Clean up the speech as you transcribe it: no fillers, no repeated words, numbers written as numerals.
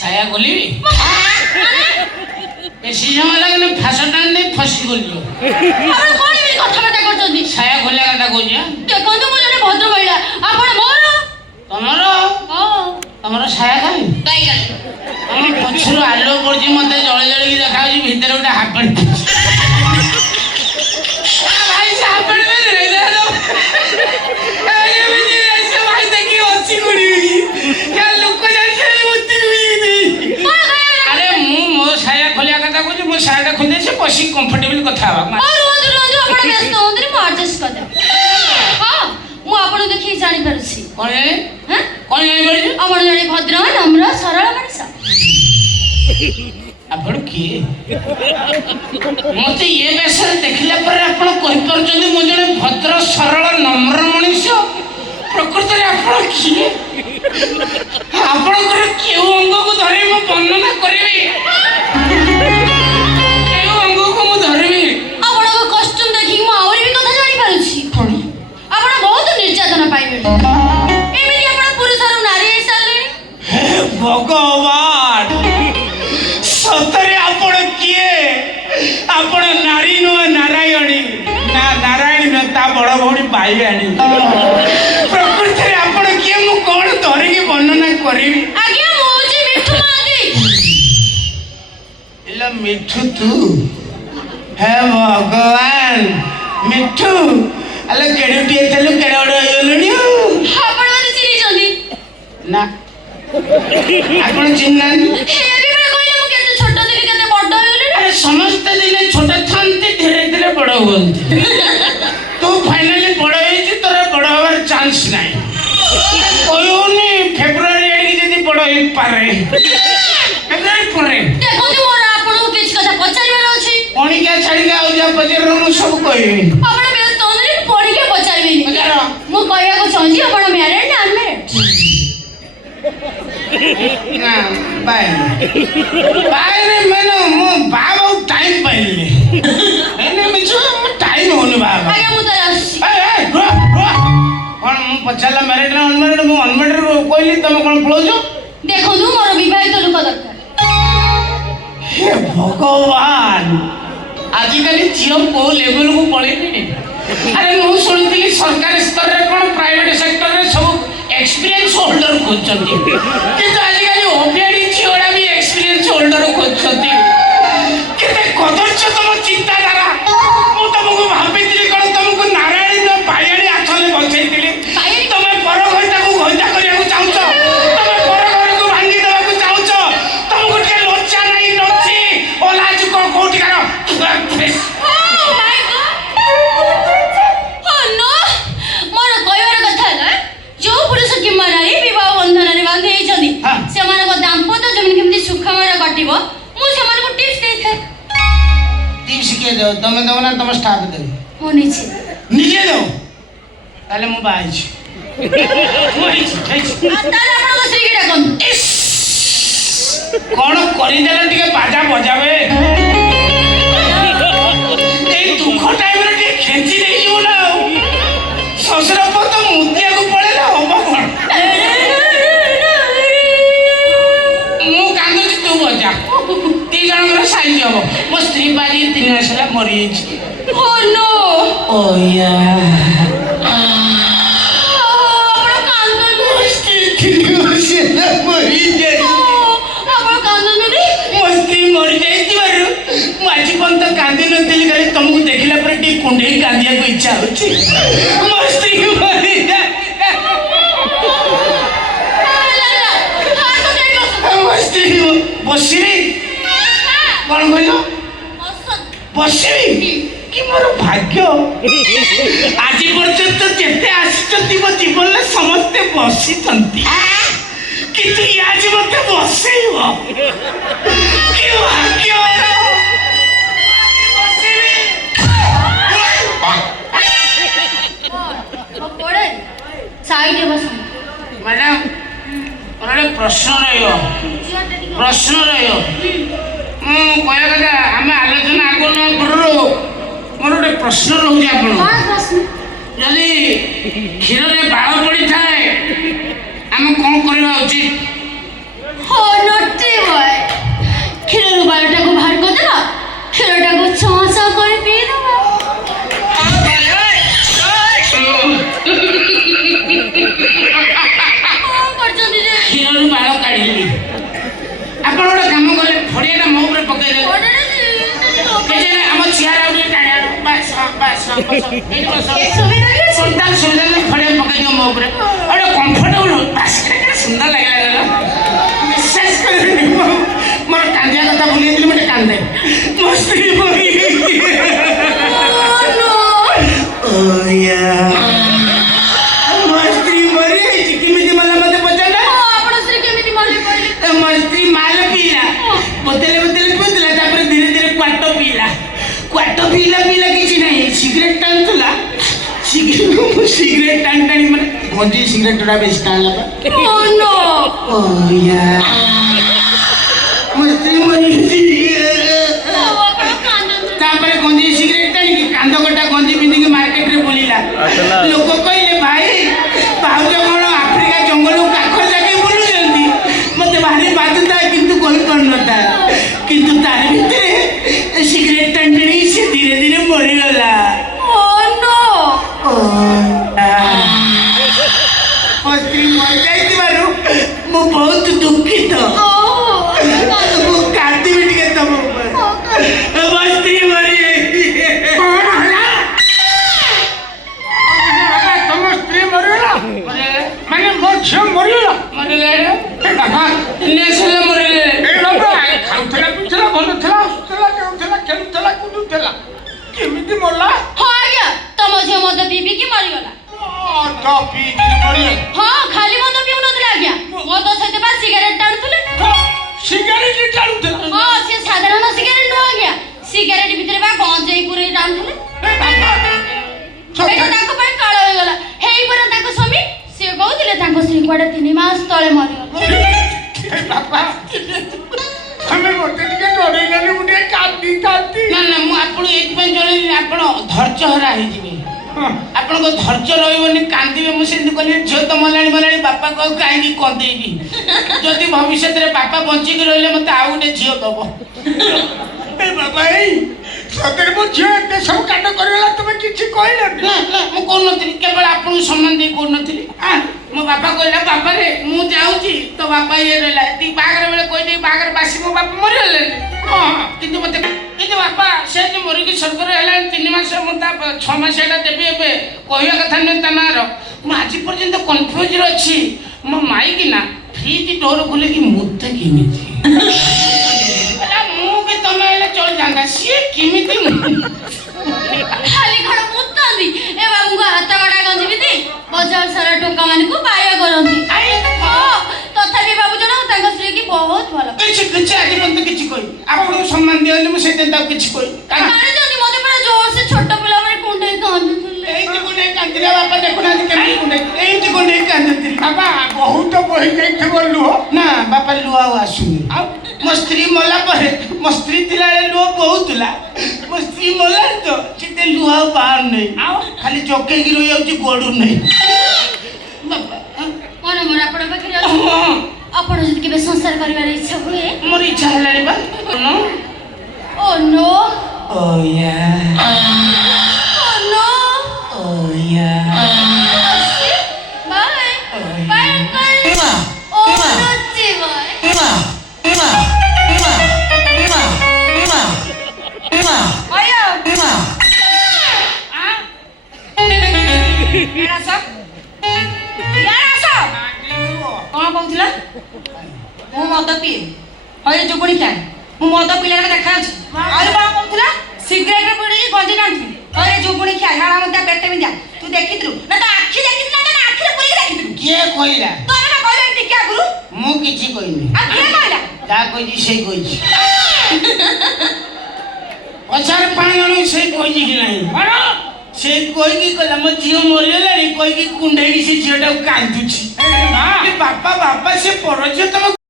साया गोली बेसी समय लगे फास टाणी नहीं फसी गली आपण कोन भी कथाबार्ता करछन्ती साया खोलिया कथा कहूँ देखंतु मु जने भद्र महिला आपण मोर तमर हां तमर साया काई काई काई हम पछरु आलो पड़जी मते जळे जळे की देखा जी भीतर गोटे हापड़ भाई से हापड़ में रे दे दो अरे मुझे ऐसे भाई देखी अच्छी गुड़ी क्या लोग जाइसे मुत्ती हुई अरे मु मो साया खोलिया कथा कहूँ मो साया खोले से पसी कंफर्टेबल कथा हवा और रोज रोज आपण व्यस्त होंदरी मु एडजस्ट कर दे हां मु आपण देखि जानि परछि कौन है हैं कौन जानि परछि आपण जने भद्र नम्र सरल मनुष्य आपण किए मते ये बेसर देखिला पर आपण कहि परछन मो जने भद्र सरल नम्र मनुष्य प्रकृति रे आपण किए आपण करे केउ अंग को धरि मो वर्णना करबी केउ अंग को मो धरबी आपण को कॉस्ट्यूम देखि मु आउरी भी कथा जानि परछि कोन आपण बहुत निर्यातना पाइबे एमिति आपण पुरुष और नारी हिसाले हे भगवान सतरे आपण किए आपण नारी नो नारायणी ना नारायणी न ता बड़ भौणी बाईयाणी प्रकृति रे आपण किए मु कोन धरि की वर्णना करबी आज्ञा मु जे मिठू मादी इला मिठू तू हे भगवान मिठू अले केडुटी एतलु केडोड होयलुनी आपण माने चिनी जंदी ना आपण चिन्नान ए भी मैं कहले मु केते छोट दिली केते बड़ होइले अरे समस्त दिने छोटा थांती धीरे धीरे बड़ होंती तू फाइनली बड़ होइछि तोर बड़ होवार चांस नाही कोयोनी फेब्रुआरी एडी जदी बड़ होई पारे फेब्रुआरी परे देखो जे मोर आपण को किछ कथा पचारिबार अछि कोणी के छाडी के आउ जा पजर मु सब कहबी आपण व्यस्त होंदरी पढी के पचारिबी पजर मु कहया को चाहजी आपण मैरिड ना अनमैरिड ना बाय बाय रे मनो मु बाबा टाइम पाइले एने मिछु टाइम होनु बाबा आज्ञा मु तर आसी ए रो कोन मु पचाला मैरिड ना अनमैरिड मु अनमैरिड कहली तुम कोन पळोजो देखो तू मोर विवाहित लोक दरकार हे भगवान आजिकली झील को लेवल को पळेनी अरे मु सुनिथिली सरकारी स्तर रे कोन प्राइवेट सेक्टर रे सब एक्सपीरियंस होल्डर खोजछंती किंतु आजिकली ओपीडी झीलडा भी एक्सपीरियंस होल्डर खोजछंती केते कदर्च तुम चिंताधारा मु तुमको भाबिथिली कोन तुमको नारायणी न पायाणी आठले बसैथिली तमे पर घंटा को घंटा करिया को चाहछो तमे पर घर को भांगी देबा को चाहछो तुमको के लज्जा नहीं नछि ओलाज को कोठी कर दो तमे दो ना तुम स्टाफ दे हो नीचे निजे दो ताले मु बाइछ ताले आपण को श्री गिरा कोन कोन करि देला टिके बाजा बजावे ए दुख टाइम रे टिके खेंची देई जो ना ससुर पर तो मुतिया को पड़ेला होबा कोन मु कांदो तू बजा ती जणकर साइज हो मो स्त्री बाजी 3 मास ला मरि छि ओ नो ओ या आपण कांदन मो स्त्री 3 मास ला मरि जाई आपण कांदन रे मो स्त्री मरि जाई तिबारु मु आजि पंत कांदी नथिली खाली तुमको देखिला पर टी कुंडे कांदिया को इच्छा होछि मो स्त्री मरि जाई मो स्त्री बसिरी कौन कहलो बसिरी कि मोर भाग्य आज पर्यंत जेते आसिचंती मो जीवन ले समस्ते बसी चंती किंतु आज मते बसेइबो कि भाग्य बसिरी पड़े साइड बस मैडम और प्रश्न रहियो कहया कथा आम आलोचना आग न पूर्व मोर गोटे प्रश्न रोचे आप जदि क्षीर में बाड़ पड़ी थाए आम कौन करवा उचित हो नोटे ଆପଣ ଗୋଟେ କାମ କଲେ ଫଡ଼ିଆଟା ମୋ ଉପରେ ପକେଇଦେଲେ କେଜାଣି ଆମ ଚିଆର ଆଉ ଟିକେ ଟାଣିଆ ବାସ ଏଇଠି ବସ ସୁଲତାନ ସୁଲତାନ ଫଡ଼ିଆ ପକେଇଦିଅ ମୋ ଉପରେ ଗୋଟେ କମ୍ଫର୍ଟେବୁଲ ବାସ କେତେ ସୁନ୍ଦର ଲାଗିଲା ବିଶ୍ୱାସ କରିବେନି ମୋର କାନ୍ଦିଆ କଥା ଭୁଲି ଯାଇଥିଲି ଗୋଟେ କାନ୍ଦେ ମୋ ସ୍ତ୍ରୀ ମୋ ସ୍ତ୍ରୀ ମରିଯାଇଛି କେମିତି ମଲା ମତେ ପଚାରିଲା ମୋ ସ୍ତ୍ରୀ ମାଲ ପିଇଲା ବୋତଲେ ପିଉଥିଲା ତାପରେ ଧୀରେ ଧୀରେ କ୍ୱାଟ ପିଇଲା କିଛି ନାହିଁ ସିଗାରେଟ ଟାଣୁଥିଲା ସିଗାରେଟ ଟାଣି ମାନେ ଗଞ୍ଜି ସିଗାରେଟ ଟା ବେଶୀ ଟାଣିଲା ମୋ ସ୍ତ୍ରୀ ମରିଯାଇଛି ତାପରେ ଗଞ୍ଜି ସିଗାରେଟ ଟାଣିକି କାନ୍ଦ କଟା ଗଞ୍ଜି ପିନ୍ଧିକି ମାର୍କେଟରେ ବୁଲିଲା ଲୋକ କହିଲେ ଭାଇ ଭାଉଜ କଣ ଆଫ୍ରିକା ଜଙ୍ଗଲକୁ କାଖ ଜାଗି ବୁଲୁଛନ୍ତି ମତେ ଭାରି ବାଧୁଥାଏ କିନ୍ତୁ କହିପାରୁନଥାଏ କିନ୍ତୁ ତାର ଭିତରେ ସିଗାରେଟ ଟାଣି ଟାଣିକି ସେ ଧୀରେ ଧୀରେ ମରିଗଲା ମୋ ସ୍ତ୍ରୀ ମରିଯାଇଥିବାରୁ ମୁଁ ବହୁତ ଦୁଃଖିତ ମୁଁ କାନ୍ଦିବି ଟିକେ ତମ ଉପରେ ମୋ ସ୍ତ୍ରୀ ମରିଯାଇଛି କଣ ହେଲା ତମ ସ୍ତ୍ରୀ ମରିଗଲା ମାନେ ମୋ ଝିଅ ମରିଗଲା ଖାଉଥିଲା ପିଉଥିଲା ଭଲ ଥିଲା ହସୁଥିଲା କେଉଁଥିଲା ଖେଳୁଥିଲା କୁଦୁଥିଲା କେମିତି ମଲା ହଁ ଆଜ୍ଞା ତମ ଝିଅ ମଦ ପିଇକି ମରିଗଲା ହଁ ଖାଲି ମଦ ପିଉନଥିଲା ଆଜ୍ଞା ମଦ ସହିତ ବା ସିଗାରେଟ ଟାଣୁଥିଲେ ସିଗାରେଟ ଟାଣୁଥିଲା ହଁ ସେ ସାଧାରଣ ସିଗାରେଟ ନୁହଁ ଆଜ୍ଞା ସିଗାରେଟ ଭିତରେ ବା ଗଞ୍ଜେଇ ପୁରେଇ ଟାଣୁଥିଲେ ଏଇଟା ତାଙ୍କ ପାଇଁ କାଳ ହେଇଗଲା ହେଇପରା ତାଙ୍କ ସ୍ୱାମୀ ସିଏ କହୁଥିଲେ ତାଙ୍କ ସ୍ତ୍ରୀ କୁଆଡେ 3 ମାସ ତଳେ ମରିଗଲା ଆମେ ମତେ ଟିକେ ଡରେଇଲାନି ମୁଁ ଟିକେ କାନ୍ଦି ନା ମୁଁ ଆପଣ ଏଇଥିପାଇଁ ଜଣେଇଲି ଆପଣ ଧୈର୍ଯ୍ୟହରା ହେଇଯିବେ ଆପଣଙ୍କ ଧୈର୍ଯ୍ୟ ରହିବନି କାନ୍ଦିବେ ମୁଁ ସେମିତି କହିଲି ଝିଅ ତ ମଲାଣି ବାପାକୁ ଆଉ କାହିଁକି କନ୍ଦେଇବି ଯଦି ଭବିଷ୍ୟତରେ ବାପା ବଞ୍ଚିକି ରହିଲେ ମତେ ଆଉ ଗୋଟେ ଝିଅ ଦବ ବାବା ଏଇ ସତରେ ମୋ ଝିଅ ଏତେ ସବୁ କାଣ୍ଡ କରିଗଲା ତୁମେ କିଛି କହିଲନି ମୁଁ କହୁନଥିଲି କେବଳ ଆପଣଙ୍କୁ ସମ୍ମାନ ଦେଇ କହୁନଥିଲି ମୋ ବାପା କହିଲା ବାପାରେ ମୁଁ ଯାଉଛି ତ ବାପା ଇଏ ରହିଲା ଏତିକି ବାହାଘର ବେଳେ କହିଦେଇ ବାହାଘର ବାସି ମୋ ବାପା ମରିଗଲେନି କିନ୍ତୁ ମତେ କିନ୍ତୁ ବାପା ସେ ଯୋଉ ମରିକି ସ୍ୱର୍ଗର ହେଲାଣି 3 ମାସ ମୁଁ ତା 6 ମାସ ହେଲା ଦେବି ଏବେ କହିବା କଥା ନୁହେଁ ତା ନାଁର ମୁଁ ଆଜି ପର୍ଯ୍ୟନ୍ତ କନଫ୍ୟୁଜରେ ଅଛି ମୋ ମାଇକି ନା ଫ୍ରିଜ ଡୋର ଖୋଲିକି ମୁତେ କେମିତି ମୁଁ କି ତମେ ହେଲେ ଚଳିଥାନ୍ତା ସିଏ କେମିତି ଖାଲି କଣ ମୁତନ୍ତି ଏ ବାବୁଙ୍କ ହାତ ଗଡା ଗଞ୍ଜି ପିନ୍ଧି ବଜାର ସାରା ଟୋକା ମାନଙ୍କୁ ବାୟା କରନ୍ତି ତଥାପି ବାବୁ ଜଣ ତାଙ୍କ ସ୍ତ୍ରୀ କି ବହୁତ ଭଲ କିଛି ଆଜି ପର୍ଯ୍ୟନ୍ତ କିଛି କହିବି ଆପଣଙ୍କୁ ସମ୍ମାନ ଦିଅନି ମୁଁ ସେଇଥିପାଇଁ ତାକୁ କିଛି କହିବି ଜାଣିଛନ୍ତି ମତେ ପୁରା ଜୋରସେ ଛୋଟ ପିଲା ମାନେ କୁଣ୍ଡେଇ କାନ୍ଦୁଥିଲେ ଏଇଠି କୁଣ୍ଡେଇ କାନ୍ଦିଲା ବାପା ଦେଖୁନାହାନ୍ତି କେମିତି କୁଣ୍ଡେଇ ଏଇଠି କୁଣ୍ଡେଇ କାନ୍ଦୁଥିଲି ବାବା ବହୁତ ବହି ଯାଇଥିବ ଲୁହ ନା ବାପା ଲୁହ ଆଉ ଆସୁନି ଆଉ ମୋ ସ୍ତ୍ରୀ ମଲା ପରେ ମୋ ସ୍ତ୍ରୀ ଥିଲାବେଳେ ଲୁହ ବହୁଥିଲା ମୋ ସ୍ତ୍ରୀ ମଲାଣି ତ ସେତେ ଲୁହ ଆଉ ବାହାରୁ ନାହିଁ ଆଉ ଖାଲି ଚକେଇକି ରହିଯାଉଛି ଗଡୁ ନାହିଁ ବାପା କଣ ମୋର ଆପଣ ପାଖରେ ଆପଣ ଯଦି କେବେ ସଂସାର କରିବାର ଇଚ୍ଛା ହୁଏ ମୋର ଇଚ୍ଛା ହେଲାଣି ବା ଓ no Bye. Bye, Uncle. Oh, Ruchi, କଣ କହୁଥିଲା ମୁଁ ମଦ ପିଏ ହଇରେ ଯୋଗୁଣି ଖାଏ ମୁଁ ମଦ ପିଲାରେ ଦେଖାଯାଉଛି ଆହୁରି କଣ କହୁଥିଲା ସିଗାରେଟ ପିଡ଼ିକି ଗଞ୍ଜି ଟାଣୁଥିଲି ହଇରେ ଯୋଗୁଣି ଖାଏ ହାଳ ମତେ ପେଟ ବିନ୍ଧା ତୁ ଦେଖିଥିଲୁ ନା ତ ଆଖି ଦେଖିଥିଲୁ ନା ଆଖିରେ ପୁରେଇ ଦେଖିଥିଲୁ କିଏ କହିଲା ତୋର ନା କହିଲା ଟିକେ ଆଗରୁ ମୁଁ କିଛି କହିନି ଆଉ କିଏ କହିଲା ଯାହା କହିଛି ସେଇ କହିଛି ପଚାର ପାଣି ଆଣୁ ସେଇ କହିଛି କି ନାହିଁ ସେ କହିକି କହିଲା ମୋ ଝିଅ ମରିଗଲାଣି କହିକି କୁଣ୍ଡେଇକି ସେ ଝିଅଟାକୁ କାନ୍ଦୁଛି ବାପା ସେ ପର ଝିଅ ତମେ